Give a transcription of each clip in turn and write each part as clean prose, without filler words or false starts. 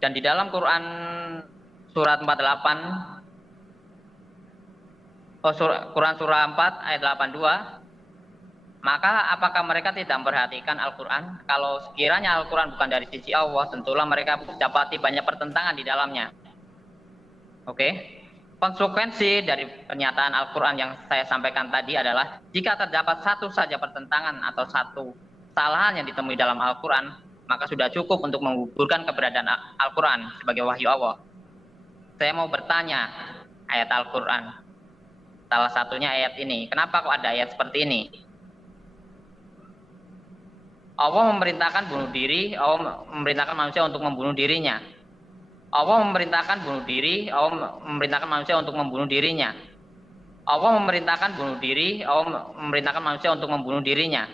Dan di dalam Quran surat 48, Quran surah 4 ayat 82, maka apakah mereka tidak memperhatikan Al-Quran? Kalau sekiranya Al-Quran bukan dari sisi Allah, tentulah mereka dapati banyak pertentangan di dalamnya. Oke. Konsekuensi dari pernyataan Al-Quran yang saya sampaikan tadi adalah jika terdapat satu saja pertentangan atau satu kesalahan yang ditemui dalam Al-Quran, maka sudah cukup untuk menggugurkan keberadaan Al-Quran sebagai wahyu Allah. Saya mau bertanya ayat Al-Quran. Salah satunya ayat ini. Kenapa kok ada ayat seperti ini? Allah memerintahkan bunuh diri, Allah memerintahkan manusia untuk membunuh dirinya. Allah memerintahkan bunuh diri, Allah memerintahkan manusia untuk membunuh dirinya. Allah memerintahkan bunuh diri, Allah memerintahkan manusia untuk membunuh dirinya.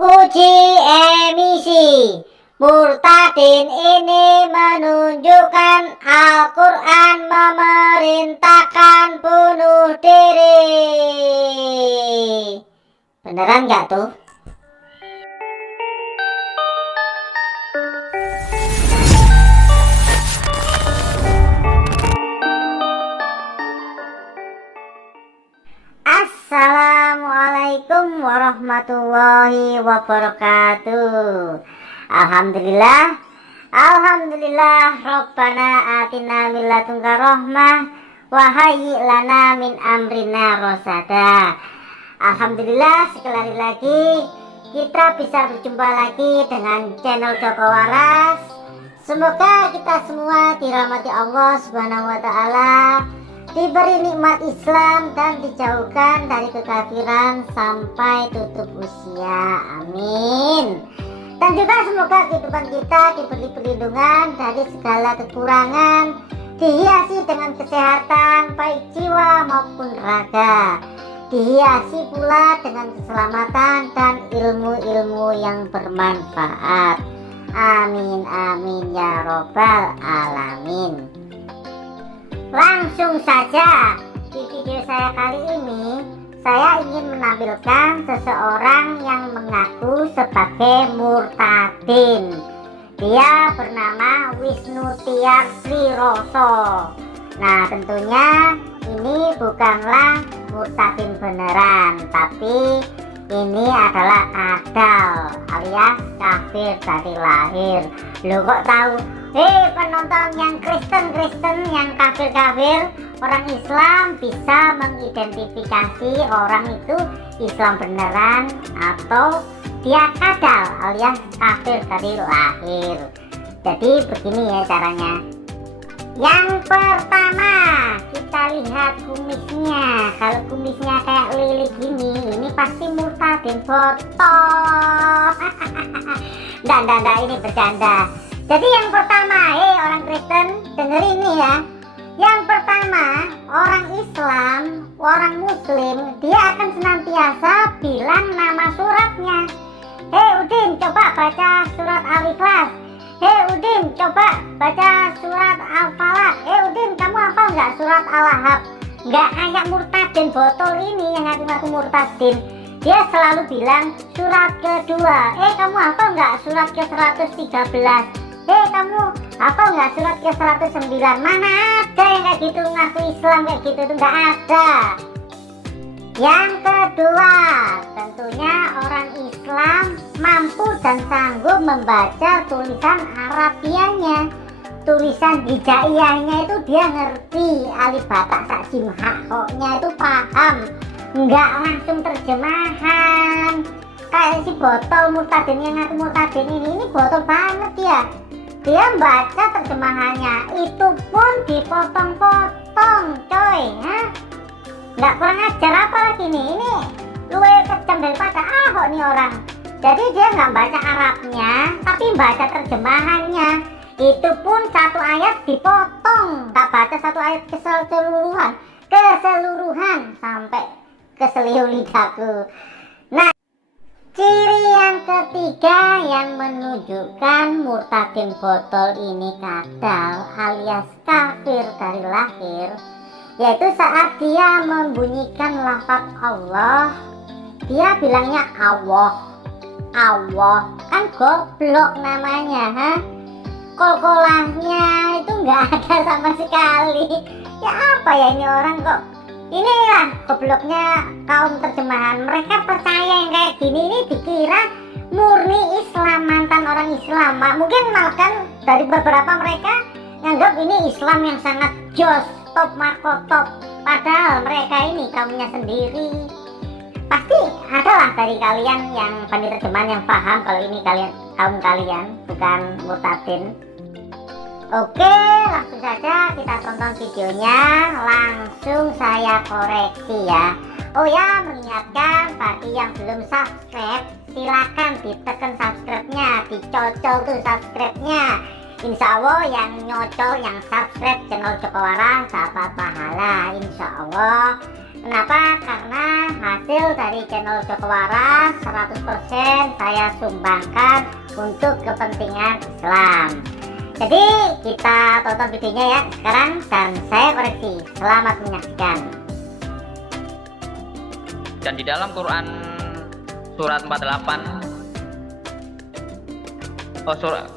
Uji emisi Murtadin ini menunjukkan Al-Quran memerintahkan bunuh diri. Beneran nggak tuh? Assalamualaikum warahmatullahi wabarakatuh. Alhamdulillah Rabbana atina min ladunka rahmah wa hayyi lana min amrina rosada. Alhamdulillah, sekali lagi kita bisa berjumpa lagi dengan channel Joko Waras. Semoga kita semua dirahmati Allah Subhanahu wa taala, diberi nikmat Islam dan dijauhkan dari kekafiran sampai tutup usia. Amin. Dan juga semoga kehidupan kita diberi perlindungan dari segala kekurangan, dihiasi dengan kesehatan baik jiwa maupun raga, dihiasi pula dengan keselamatan dan ilmu-ilmu yang bermanfaat. Amin amin ya robbal alamin. Langsung saja, di video saya kali ini saya ingin menampilkan seseorang yang mengaku sebagai murtadin. Dia bernama Wisnu Tiar Sriroso. Nah, tentunya ini bukanlah murtadin beneran, tapi ini adalah kadal alias kafir dari lahir. Lo kok tahu? Penonton yang Kristen, yang kafir, orang Islam bisa mengidentifikasi orang itu Islam beneran atau dia kadal alias kafir dari lahir. Jadi begini ya caranya. Yang pertama, kita lihat kumisnya. Kalau kumisnya kayak lili gini, ini pasti murtadin botol. Nggak, ini bercanda. Jadi yang pertama, orang Kristen, dengerin nih ya. Yang pertama, orang Islam, orang Muslim, dia akan senantiasa bilang nama suratnya. Udin, coba baca surat Al-Ikhlas. Udin, coba baca surat Al-Falaq. Udin, kamu hafal nggak surat Al-Ahab? Nggak kayak murtadin botol ini yang ngaku-ngaku murtadin. Dia selalu bilang surat kedua. Kamu hafal nggak surat ke-113? Kamu hafal nggak surat ke-109? Mana ada yang kayak gitu ngaku Islam kayak gitu, tuh nggak ada. Yang kedua, tentunya orang Islam mampu dan sanggup membaca tulisan Arabianya, tulisan hijaiyahnya itu dia ngerti, alif batak sak jim hak koknya itu paham, nggak langsung terjemahan. Kayak si botol murtadin yang ngaku murtadin ini botol banget ya. Dia baca terjemahannya itu pun dipotong-potong, coy. Nggak kurang ajar apa lagi nih, ini luwe kejam daripada Ahok nih orang. Jadi dia nggak baca Arabnya, tapi baca terjemahannya. Itu pun satu ayat dipotong, nggak baca satu ayat keseluruhan sampai ke seliu lidahku. Nah, ciri yang ketiga yang menunjukkan murtadin botol ini kadal alias kafir dari lahir, yaitu saat dia membunyikan lafaz Allah, dia bilangnya Allah. Allah, kan goblok namanya, ha? Kol-kolahnya itu nggak ada sama sekali. Ya apa ya ini orang kok? Inilah gobloknya kaum terjemahan. Mereka percaya yang kayak gini ini dikira murni Islam, mantan orang Islam. Mungkin bahkan dari beberapa mereka nganggap ini Islam yang sangat jos, top marko top. Padahal mereka ini kaumnya sendiri. Pasti adalah dari kalian yang pandai terjemahan yang paham kalau ini kaum kalian bukan murtadin. Oke, langsung saja kita tonton videonya. Langsung saya koreksi ya. Oh ya, mengingatkan bagi yang belum subscribe, silakan ditekan subscribe-nya, dicocol tuh subscribe-nya. Insya Allah yang nyocol, yang subscribe channel Jokowara dapat pahala, insya Allah. Kenapa? Karena hasil dari channel Jokowara 100% saya sumbangkan untuk kepentingan Islam. Jadi kita tonton videonya ya sekarang dan saya koreksi. Selamat menyaksikan. Dan di dalam Quran surat 48,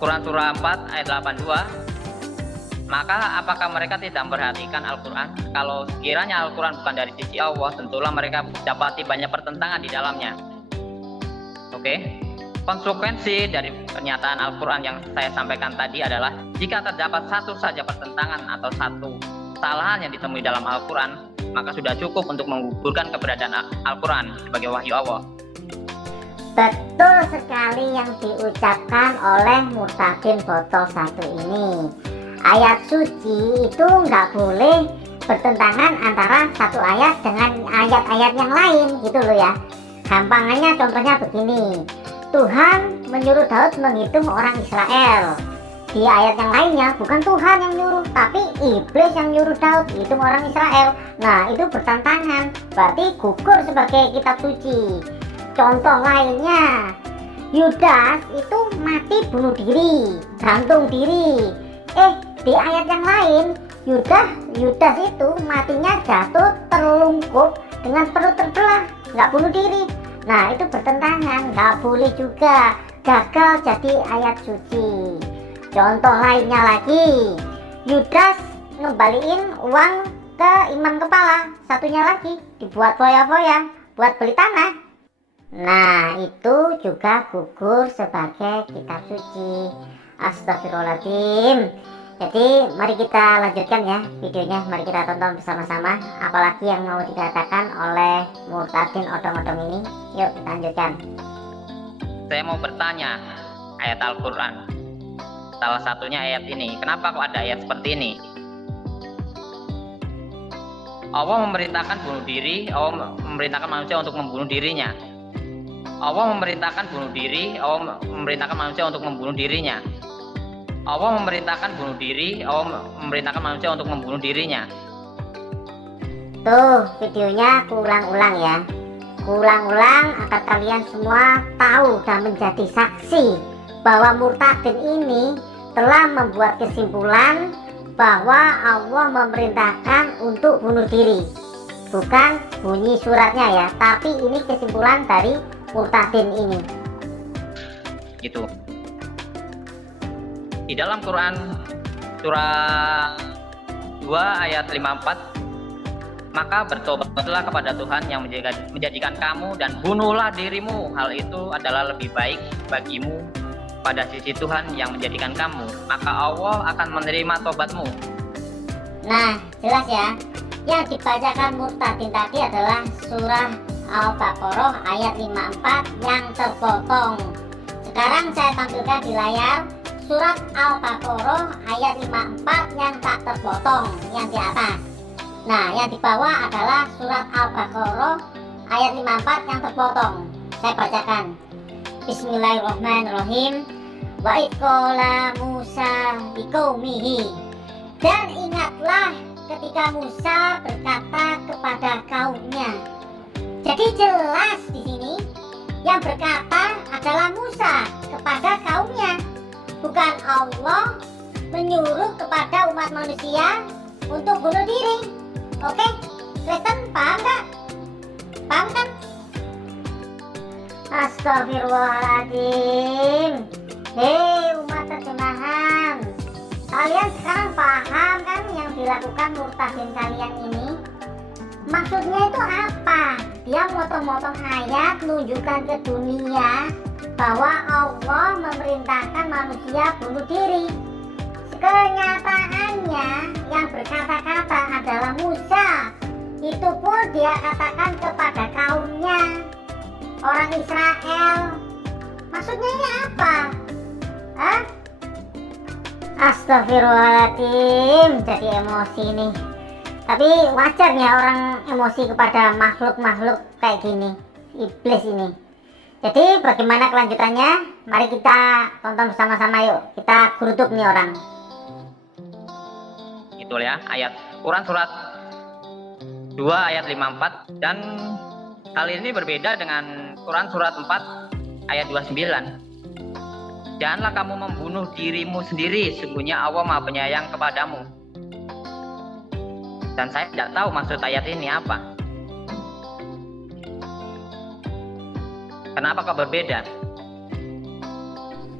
Quran surah 4 ayat 82, maka apakah mereka tidak memperhatikan Al-Quran? Kalau sekiranya Al-Quran bukan dari sisi Allah, tentulah mereka dapati banyak pertentangan di dalamnya. Oke? Konsekuensi dari pernyataan Al-Quran yang saya sampaikan tadi adalah jika terdapat satu saja pertentangan atau satu kesalahan yang ditemui dalam Al-Quran, maka sudah cukup untuk menggugurkan keberadaan Al-Quran sebagai wahyu Allah. Betul sekali yang diucapkan oleh Murtadin botol satu ini. Ayat suci itu nggak boleh bertentangan antara satu ayat dengan ayat-ayat yang lain gitu loh ya. Gampangannya contohnya begini. Tuhan menyuruh Daud menghitung orang Israel. Di ayat yang lainnya bukan Tuhan yang nyuruh, tapi iblis yang nyuruh Daud hitung orang Israel. Nah, itu bertentangan, berarti gugur sebagai kitab suci. Contoh lainnya, Yudas itu mati bunuh diri, gantung diri. Di ayat yang lain, Yudas itu matinya jatuh terlungkup dengan perut terbelah, nggak bunuh diri. Nah, itu bertentangan, nggak boleh juga, gagal jadi ayat suci. Contoh lainnya lagi, Yudas ngembaliin uang ke imam kepala, satunya lagi dibuat foya-foya buat beli tanah. Nah, itu juga gugur sebagai kitab suci. Astagfirullahaladzim. Jadi mari kita lanjutkan ya videonya, mari kita tonton bersama-sama apalagi yang mau dikatakan oleh Murtadin odong-odong ini. Yuk kita lanjutkan. Saya mau bertanya, ayat Al-Quran salah satunya ayat ini, kenapa kok ada ayat seperti ini? Allah memerintahkan bunuh diri, Allah memerintahkan manusia untuk membunuh dirinya. Allah memerintahkan bunuh diri, Allah memerintahkan manusia untuk membunuh dirinya. Allah memerintahkan bunuh diri, Allah memerintahkan manusia untuk membunuh dirinya. Tuh videonya kuulang-ulang ya. Kuulang-ulang agar kalian semua tahu dan menjadi saksi bahwa Murtadin ini telah membuat kesimpulan bahwa Allah memerintahkan untuk bunuh diri. Bukan bunyi suratnya ya, tapi ini kesimpulan dari Murtadin ini. Gitu. Di dalam Quran surah 2 ayat 54, maka bertobatlah kepada Tuhan yang menjadikan kamu dan bunuhlah dirimu. Hal itu adalah lebih baik bagimu pada sisi Tuhan yang menjadikan kamu, maka Allah akan menerima tobatmu. Nah, jelas ya. Yang dibacakan Murtadin tadi adalah surah Al-Baqarah ayat 54 yang terpotong. Sekarang saya tampilkan di layar surat Al-Baqarah ayat 54 yang tak terpotong, yang di atas. Nah, yang di bawah adalah surat Al-Baqarah ayat 54 yang terpotong. Saya bacakan. Bismillahirrahmanirrahim. Wa iqala Musa liqaumihi. Dan ingatlah ketika Musa berkata kepada kaumnya. Jadi jelas di sini yang berkata adalah Musa kepada kaumnya, bukan Allah menyuruh kepada umat manusia untuk bunuh diri. Oke, Kristen paham nggak? Paham kan? Astagfirullahaladzim. Hei umat terjemahan, kalian sekarang paham kan yang dilakukan murtadin kalian ini? Maksudnya itu apa? Dia motong-motong ayat menunjukkan ke dunia bahwa Allah memerintahkan manusia bunuh diri. Kenyataannya yang berkata-kata adalah Musa. Itu pun dia katakan kepada kaumnya, orang Israel. Maksudnya ini apa? Hah? Astagfirullahaladzim, jadi emosi nih. Tapi wajarnya orang emosi kepada makhluk-makhluk kayak gini, iblis ini. Jadi bagaimana kelanjutannya? Mari kita tonton bersama-sama yuk. Kita gerutuk nih orang. Itu ya, ayat Quran surat 2 ayat 54, dan hal ini berbeda dengan Quran surat 4 ayat 29. Janganlah kamu membunuh dirimu sendiri, sesungguhnya Allah Maha Penyayang kepadamu. Dan saya tidak tahu maksud ayat ini apa. Kenapa kok berbeda?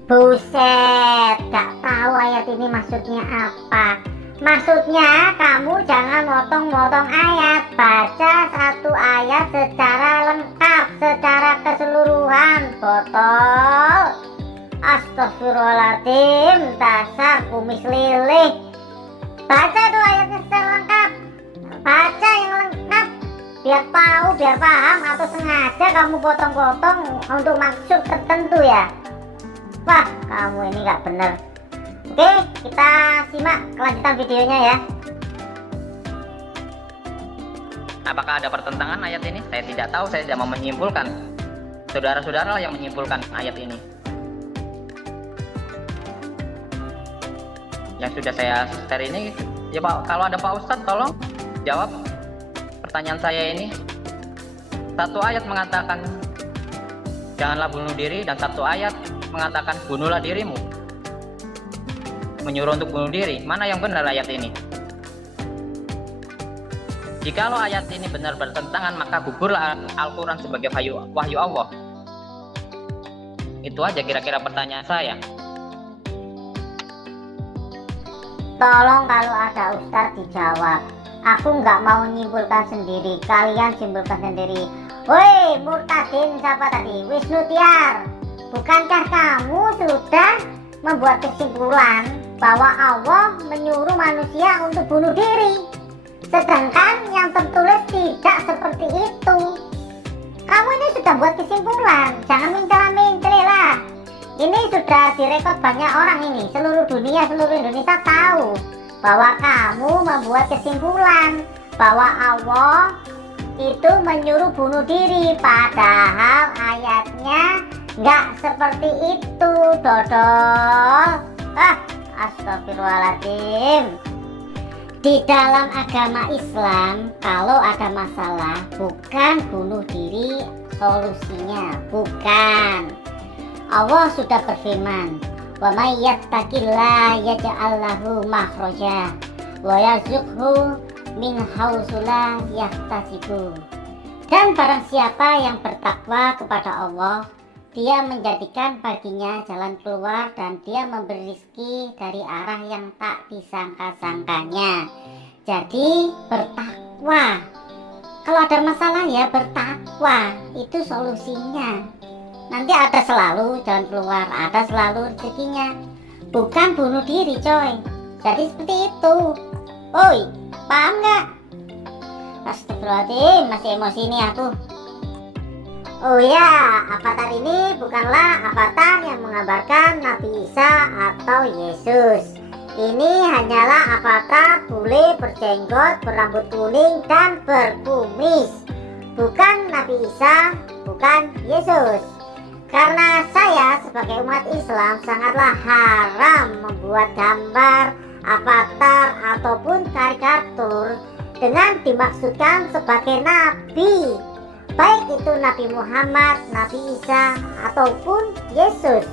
Buset, gak tahu ayat ini maksudnya apa. Maksudnya kamu jangan motong-motong ayat. Baca satu ayat secara lengkap, secara keseluruhan. Botol. Astagfirullahaladzim, dasar kumis lilih. Baca tuh ayatnya secara lengkap. Baca yang lengkap, biar tahu, biar paham. Atau sengaja kamu potong-potong untuk maksud tertentu ya. Wah, kamu ini gak bener. Oke, kita simak kelanjutan videonya ya. Apakah ada pertentangan ayat ini? Saya tidak tahu, saya tidak mau menyimpulkan. Saudara-saudara yang menyimpulkan ayat ini. Yang sudah saya share ini, ya Pak, kalau ada Pak Ustadz tolong jawab pertanyaan saya ini. Satu ayat mengatakan janganlah bunuh diri, dan satu ayat mengatakan bunuhlah dirimu, menyuruh untuk bunuh diri. Mana yang benar ayat ini? Jikalau ayat ini benar bertentangan, maka gugurlah Al-Quran sebagai wahyu Allah. Itu aja kira-kira pertanyaan saya. Tolong kalau ada Ustadz dijawab. Aku nggak mau nyimpulkan sendiri, kalian simpulkan sendiri. Woi murtadin siapa tadi? Wisnu Tiar, bukankah kamu sudah membuat kesimpulan bahwa Allah menyuruh manusia untuk bunuh diri, sedangkan yang tertulis tidak seperti itu? Kamu ini sudah buat kesimpulan, jangan mencela-mencela lah. Ini sudah direkod banyak orang ini, seluruh dunia, seluruh Indonesia tahu bahwa kamu membuat kesimpulan bahwa Allah itu menyuruh bunuh diri, padahal ayatnya nggak seperti itu, dodol. Astagfirullahaladzim. Di dalam agama Islam, kalau ada masalah bukan bunuh diri solusinya, bukan. Allah sudah berfirman, wa may yattaqillaha yaj'al lahu makhraja wa yarzuqhu min haitsu la yahtasibu. Dan barang siapa yang bertakwa kepada Allah, dia menjadikan baginya jalan keluar dan dia memberi rezeki dari arah yang tak disangka-sangkanya. Jadi bertakwa. Kalau ada masalah ya bertakwa, itu solusinya. Nanti ada selalu jalan keluar, ada selalu rezekinya. Bukan bunuh diri coy. Jadi seperti itu. Oi, paham gak? Astagfirullahaladzim, masih emosi ini aku. Oh ya, avatar ini bukanlah avatar yang menggambarkan Nabi Isa atau Yesus. Ini hanyalah avatar bule berjenggot, berambut kuning dan berkumis. Bukan Nabi Isa, bukan Yesus. Karena saya sebagai umat Islam sangatlah haram membuat gambar, avatar ataupun karikatur dengan dimaksudkan sebagai nabi, baik itu Nabi Muhammad, Nabi Isa ataupun Yesus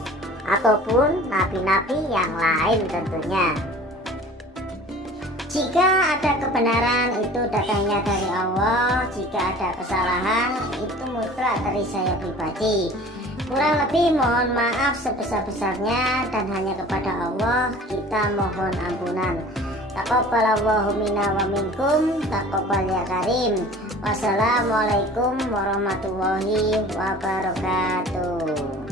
ataupun nabi-nabi yang lain tentunya. Jika ada kebenaran itu datangnya dari Allah, jika ada kesalahan itu mutlak dari saya pribadi. Kurang lebih mohon maaf sebesar-besarnya dan hanya kepada Allah kita mohon ampunan. Taqabbalallahu minna wa minkum, taqabbal ya karim. Wassalamualaikum warahmatullahi wabarakatuh.